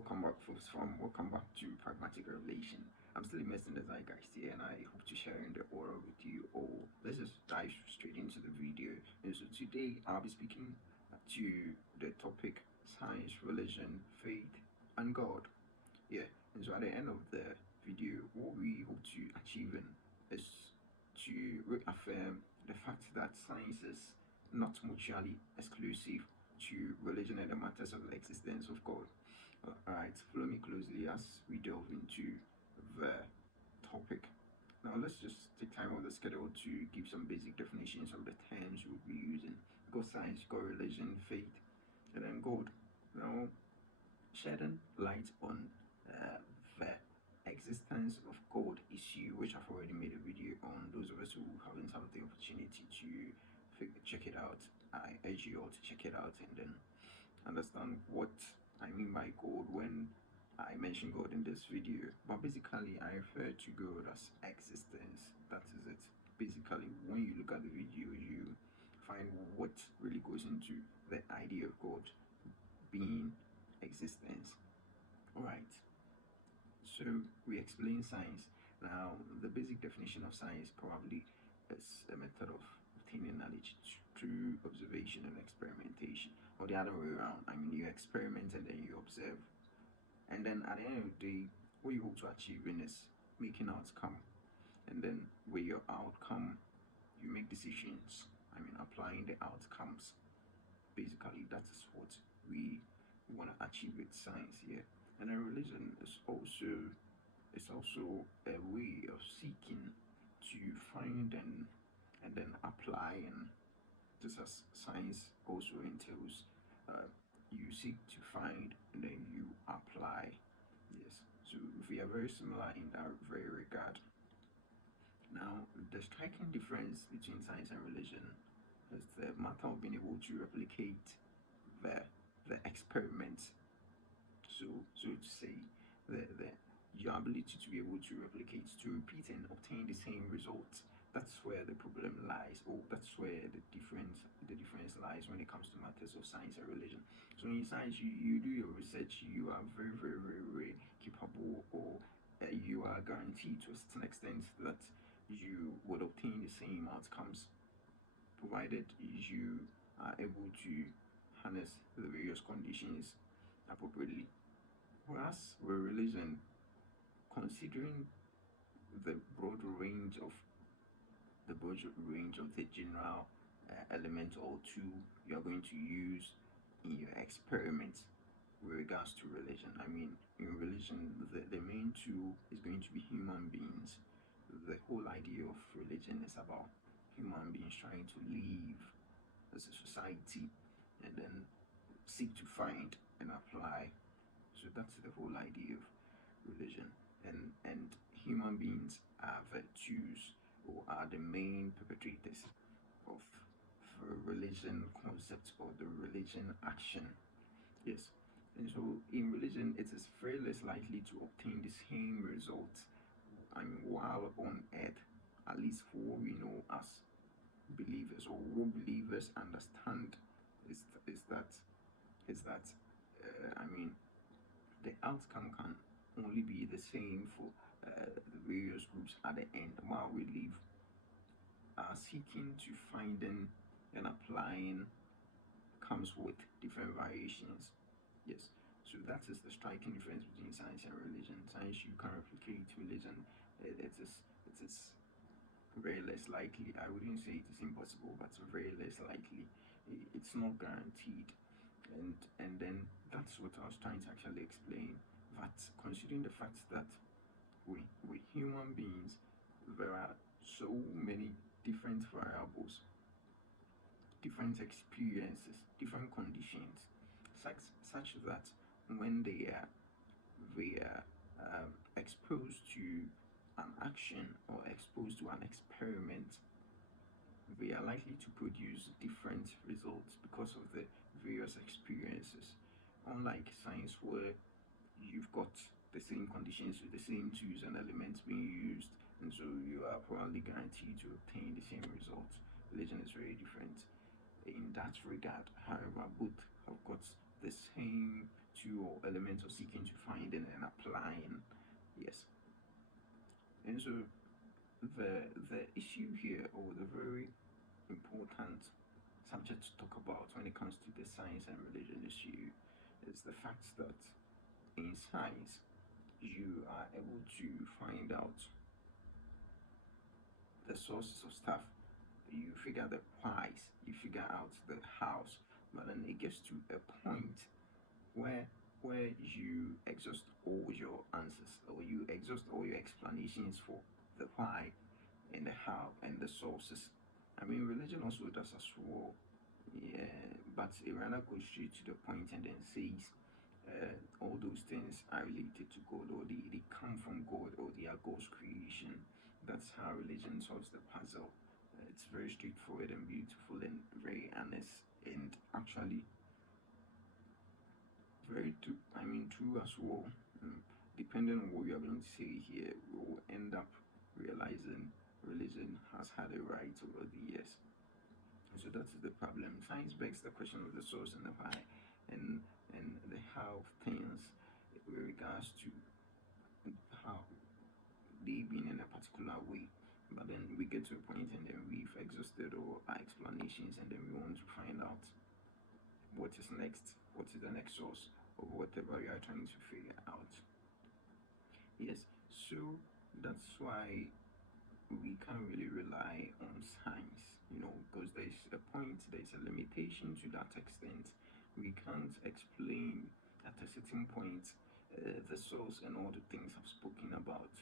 Welcome back, folks. Welcome back to Pragmatic Revelation. I'm still immersed in the zeitgeist here, and I hope to share in the aura with you all. Let's just dive straight into the video. And so today I'll be speaking to the topic science, religion, faith, and God. Yeah. And so at the end of the video, what we hope to achieve is to reaffirm the fact that science is not mutually exclusive to religion and the matters of the existence of God. Alright, follow me closely as we delve into the topic. Now, let's just take time on the schedule to give some basic definitions of the terms we'll be using. Go science, go religion, faith, and then God. Now, shedding light on the existence of God issue, which I've already made a video on. Those of us who haven't had the opportunity to check it out, I urge you all to check it out and then understand what I mean by God when I mention God in this video. But basically, I refer to God as existence. That is it. Basically, when you look at the video, you find what really goes into the idea of God being existence. Alright. So we explain science. Now, the basic definition of science probably is a method of obtaining knowledge through observation and experimentation, or the other way around. I mean, you experiment and then you observe, and then at the end of the day, what you hope to achieve is making outcome, and then with your outcome, you make decisions. I mean, applying the outcomes. Basically, that is what we want to achieve with science here. And then religion is also a way of seeking to find and then apply, and just as science also entails, you seek to find and then you apply. Yes, so we are very similar in that very regard. Now, the striking difference between science and religion is the matter of being able to replicate the experiment. So to say, the your ability to be able to replicate, to repeat and obtain the same results. That's where the problem lies, or that's where the difference lies when it comes to matters of science and religion. So in science, you do your research, you are very capable, or you are guaranteed to a certain extent that you would obtain the same outcomes, provided you are able to harness the various conditions appropriately. Whereas with religion, considering the broad range of the general element or tool you are going to use in your experiments with regards to religion. I mean, in religion, the main tool is going to be human beings. The whole idea of religion is about human beings trying to live as a society and then seek to find and apply. So that's the whole idea of religion. And human beings are virtues, or are the main perpetrators of the religion concept or the religion action. Yes. And so in religion, it is very less likely to obtain the same result. I mean, while on earth, at least for what we know as believers, or what believers understand, is that I mean, the outcome can only be the same for the various groups at the end, while we live seeking to finding and applying comes with different variations. Yes, so that is the striking difference between science and religion. Science, you can replicate; religion, it is very less likely. I wouldn't say it is impossible, but very less likely. It's not guaranteed. And then that's what I was trying to actually explain. That considering the fact that we human beings, there are so many different variables, different experiences, different conditions, such that when they are exposed to an action or exposed to an experiment, they are likely to produce different results because of the various experiences. Unlike science, where you've got the same conditions with the same tools and elements being used, and so you are probably guaranteed to obtain the same results. Religion is very different in that regard. However, both have got the same to, or elements of seeking to find and applying. Yes. And so the issue here, or the very important subject to talk about when it comes to the science and religion issue, is the fact that in science you are able to find out the sources of stuff. You figure the whys, you figure out the hows, but then it gets to a point where you exhaust all your answers, or you exhaust all your explanations for the why and the how and the sources. I mean, religion also does as well, yeah, but it rather goes straight to the point and then says all those things are related to God, or they come from God, or they are God's creation. That's how religion solves the puzzle. It's very straightforward and beautiful and very honest, and actually very true. I mean, true as well. Depending on what you are going to say here, we will end up realizing religion has had a right over the years. So that's the problem. Science begs the question of the source and the why, and the how of things with regards to how they been in a particular way. But then we get to a point and then we've exhausted all our explanations, and then we want to find out what is next, what is the next source, or whatever you are trying to figure out. Yes, so that's why we can't really rely on science, because there's a point, there's a limitation to that extent. We can't explain at a certain point the source and all the things I've spoken about.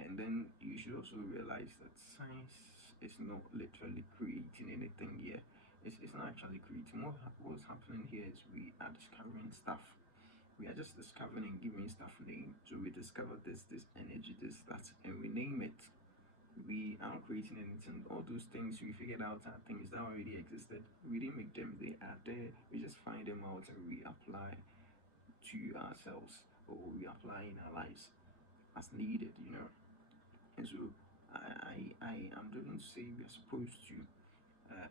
And then you should also realize that science is not literally creating anything here. It's not actually creating. What's happening here is we are discovering stuff. We are just discovering and giving stuff name. So we discover this energy, this, that, and we name it. We aren't creating anything. All those things we figured out are things that already existed. We didn't make them, they are there. We just find them out and we apply to ourselves, or we apply in our lives as needed, And so I am driven to say we are supposed to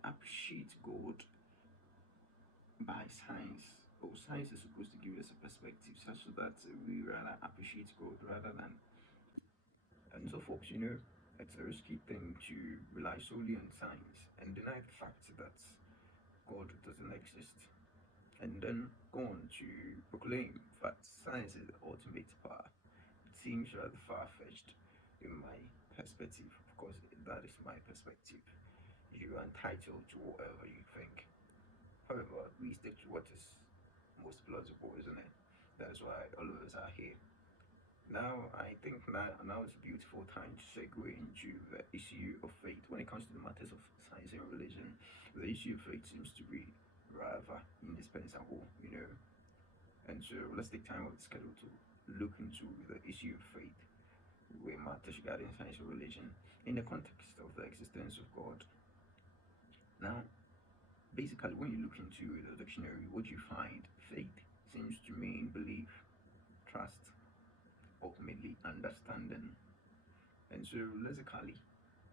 appreciate God by science, or science is supposed to give us a perspective such that we rather appreciate God rather than. And so, folks, it's a risky thing to rely solely on science and deny the fact that God doesn't exist, and then go on to proclaim that science is the ultimate power. It seems rather far-fetched in my perspective. Of course, that is my perspective. You are entitled to whatever you think. However, we stick to what is most plausible, isn't it? That's why all of us are here. Now, I think now is a beautiful time to segue into the issue of faith. When it comes to the matters of science and religion, the issue of faith seems to be rather indispensable, And so let's take time out of the schedule to look into the issue of faith with matters regarding science and religion in the context of the existence of God. Now, basically, when you look into the dictionary, what you find, faith seems to mean belief, trust, ultimately understanding. And so lexically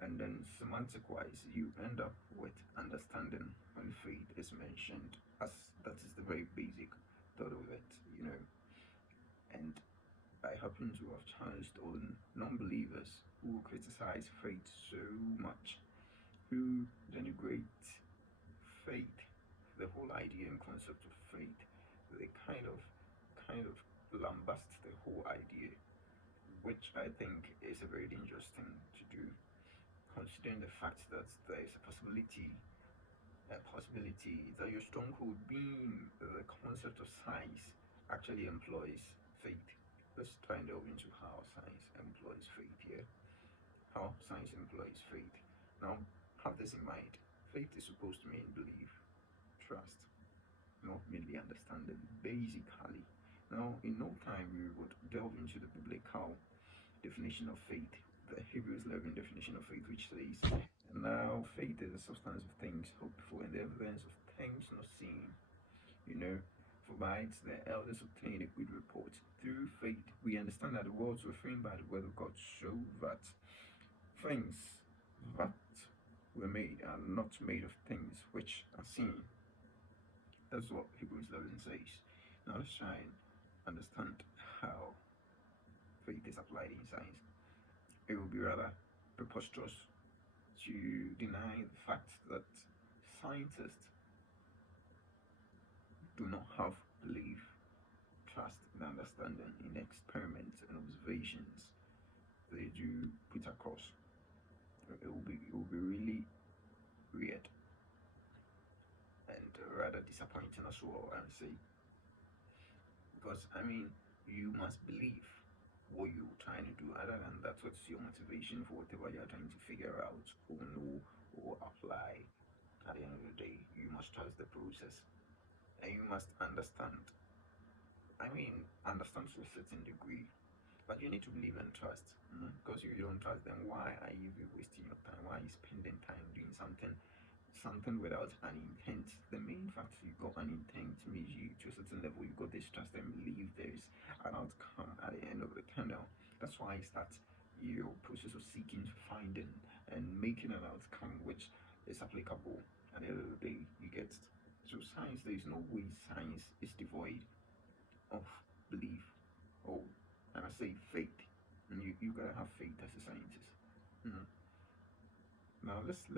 and then semantic wise, you end up with understanding when faith is mentioned, as that is the very basic thought of it, And I happen to have chanced on non-believers who criticize faith so much, who denigrate faith, the whole idea and concept of faith. They kind of lambast the whole idea, which I think is a very dangerous thing to do, considering the fact that there is a possibility that your stronghold being the concept of science actually employs faith. Let's try and delve into how science employs faith here. How science employs faith. Now, have this in mind. Faith is supposed to mean belief, trust, not merely understanding, basically. Now, in no time, we would delve into the biblical definition of faith, the Hebrews 11 definition of faith, which says, now faith is the substance of things hoped for and the evidence of things not seen. For by it the elders obtained a good report. Through faith, we understand that the worlds were framed by the word of God, so that things that were made are not made of things which are seen. That's what Hebrews 11 says. Now let's try and understand how faith is applied in science. It would be rather preposterous to deny the fact that scientists do not have belief, trust, and understanding in experiments and observations they do put across. It will be really weird and rather disappointing as well, I would say, because I mean you must believe what you're trying to do. Other than that, what's your motivation for whatever you're trying to figure out or know or apply? At the end of the day, you must trust the process and you must understand. I mean, understand to a certain degree, but you need to believe and trust. Because if you don't trust, then why are you even wasting your time? Why are you spending time doing something without an intent? The main fact you got an intent means you to a certain level you got this trust and believe there is an outcome at the end of the tunnel. That's why it's that your process of seeking, finding, and making an outcome which is applicable at the end of the day. You get, so science. There is no way science is devoid of belief. Oh, and I say faith. And you gotta have faith as a scientist. Mm. Now let's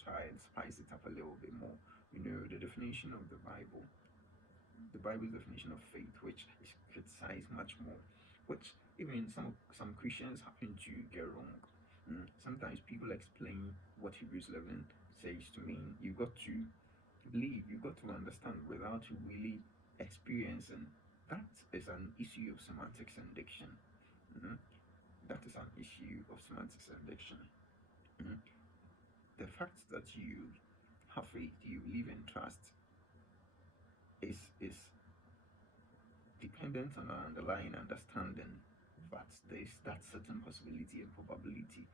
try and spice it up a little bit more. You know, the definition of the Bible's definition of faith, which is criticized much more, which even some Christians happen to get wrong. Sometimes people explain what Hebrews 11 says to mean. You got to believe, you got to understand without really experiencing. That is an issue of semantics and diction. Mhm. That is an issue of semantics and diction. Mhm. The fact that you have faith, you believe and trust, is dependent on an underlying understanding that there's that certain possibility and probability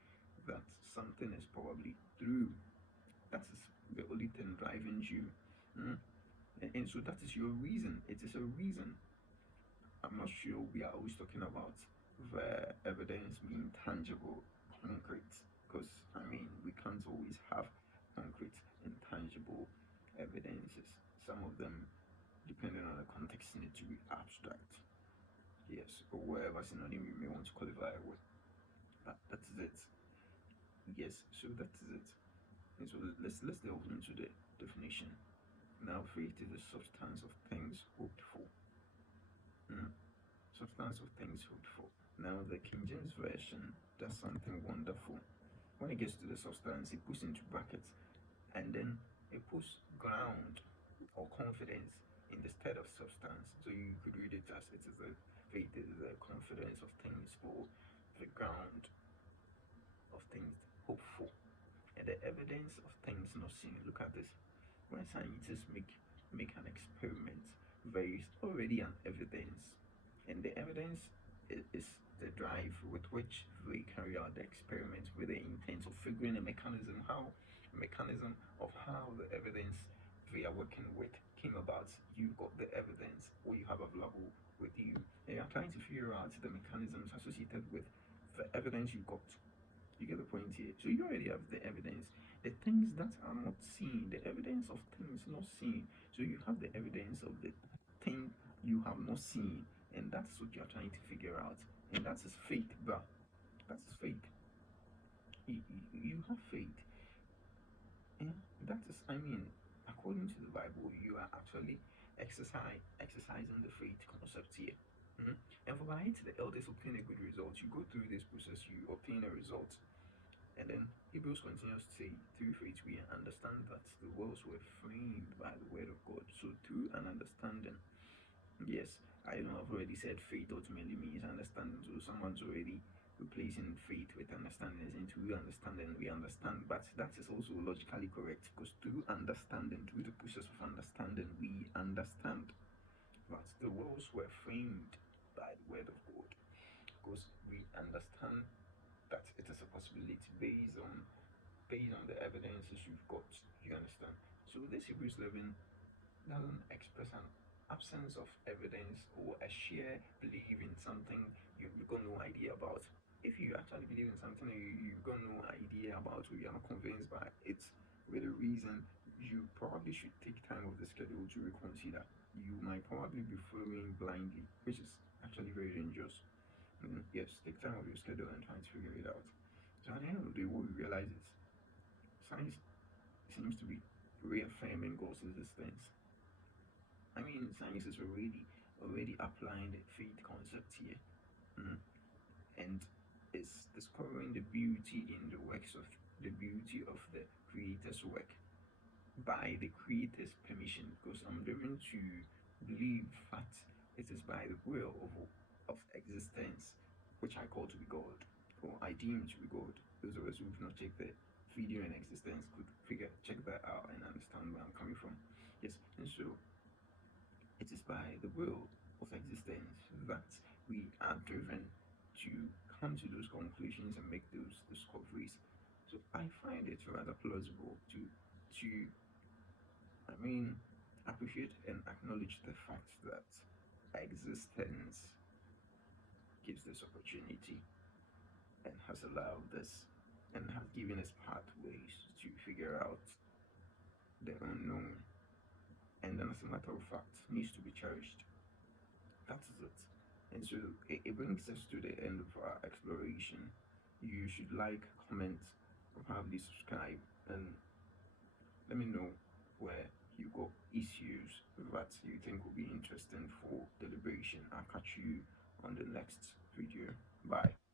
that something is probably true. That is the only thing driving you. Mm. And so that is your reason. It is a reason. I'm not sure we are always talking about the evidence being tangible, concrete, because I mean, we can't always have concrete and tangible evidences. Some of them, depending on the context, need to be abstract. Yes, or whatever synonym you may want to qualify it with. But that is it. Yes, so that is it. And so let's delve into the definition. Now, faith is the substance of things hoped for. Mm. Substance of things hoped for. Now, the King James Version does something wonderful. When it gets to the substance, it puts into brackets and then it puts ground or confidence in the stead of substance. So you could read it as it is a faith is the confidence of things for the ground of things hoped for and the evidence of things not seen. Look at this. When scientists make an experiment, there is already an evidence, and the evidence is the drive with which they carry out the experiment with the intent of figuring a mechanism of how the evidence they are working with came about. You got the evidence or you have available with you, and you are trying to figure out the mechanisms associated with the evidence you got. You get the point here. So you already have the evidence. The things that are not seen, the evidence of things not seen. So you have the evidence of the thing you have not seen, and that's what you're trying to figure out. And that is faith, bruh. That's faith. You have faith. And that is, I mean, according to the Bible, you are actually exercising the faith concept here. And for by it, the elders obtain a good result. You go through this process, you obtain a result. And then Hebrews continues to say, through faith we understand that the worlds were framed by the word of God. So through an understanding, yes, I know I've already said faith ultimately means understanding. So someone's already replacing faith with understanding, as in through understanding we understand. But that is also logically correct, because through understanding, through the process of understanding, we understand that the worlds were framed by the word of God. Because we understand that it is a possibility based on the evidences you've got. You understand? So this Hebrews 11 doesn't express an absence of evidence or a sheer belief in something you've got no idea about. If you actually believe in something you've got no idea about, or you're not convinced by it with a reason, you probably should take time of the schedule to reconsider. you might probably be following blindly, which is actually very dangerous. Yes, take time of your schedule and try to figure it out. So at the end of the day, what we realize is science seems to be reaffirming God's existence. I mean, science is already applying the faith concept here, mm, and is discovering the beauty in the beauty of the Creator's work by the Creator's permission. Because I'm driven to believe that it is by the will of existence, which I call to be God, or I deem to be God. Those of us who've not checked the video in existence could check that out and understand where I'm coming from. Yes, and so it is by the will of existence that we are driven to come to those conclusions and make those discoveries. So I find it rather plausible to I mean appreciate and acknowledge the fact that existence gives this opportunity and has allowed us and has given us pathways to figure out the unknown, and then as a matter of fact needs to be cherished. That is it. And so it brings us to the end of our exploration. You should like, comment, or probably subscribe, and let me know where you got issues that you think will be interesting for deliberation. I'll catch you on the next video. Bye.